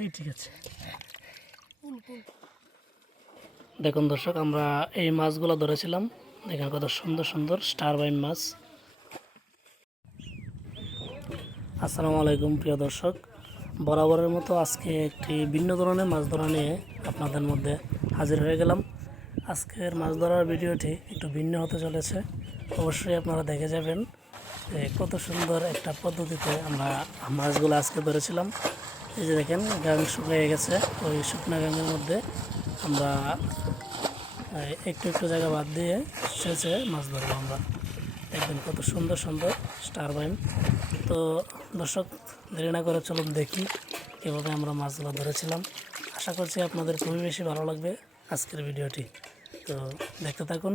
এই ঠিক আছে। দেখুন দর্শক, আমরা এই মাছগুলো ধরেছিলাম। দেখেন কত সুন্দর সুন্দর স্টার বাইন মাছ। আসসালামু আলাইকুম, প্রিয় দর্শক। বরাবরের মতো আজকে একটি ভিন্ন ধরনের মাছ ধরা নিয়ে আপনাদের মধ্যে হাজির হয়ে গেলাম। আজকের মাছ ধরার ভিডিওটি একটু ভিন্ন হতে চলেছে। অবশ্যই আপনারা দেখে যাবেন। কত সুন্দর একটা পদ্ধতিতে আমরা মাছগুলো আজকে ধরেছিলাম। এই যে দেখেন, গাং শুকিয়ে গেছে। ওই শুকনো গাঙের মধ্যে আমরা একটু একটু জায়গা বাদ দিয়ে সেচে মাছ ধরবো আমরা। দেখবেন কত সুন্দর সুন্দর স্টার বাইন। তো দর্শক, দেরি না করে চলুন দেখি কীভাবে আমরা মাছগুলো ধরেছিলাম। আশা করছি আপনাদের খুবই বেশি ভালো লাগবে আজকের ভিডিওটি। তো দেখতে থাকুন।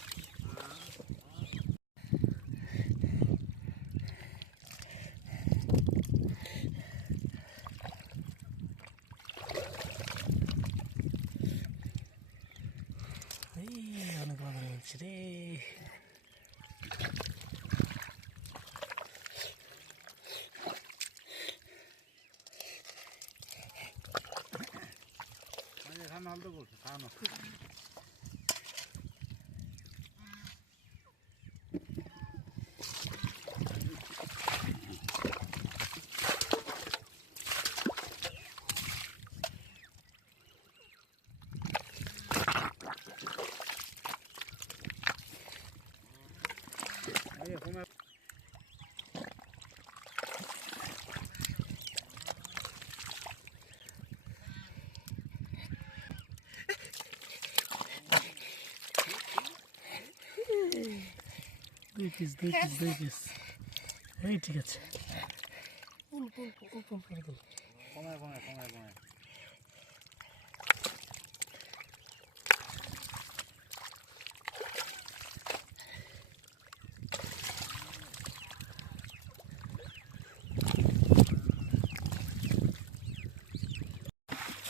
날도 벌써 다 넣어. 아예 고맙. পিস দুই পিস এই ঠিক আছে অল্প অল্প অল্প অল্প করে দিন।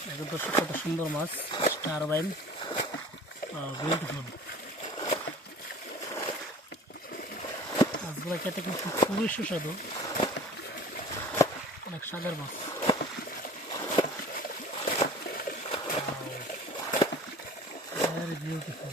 দেখো দর্শক কত সুন্দর মাছ স্টার বাইন বিউটিফুল মাছগুলো খেতে কিন্তু খুবই সুস্বাদু অনেক স্বাদের মাছ ভেরি বিউটিফুল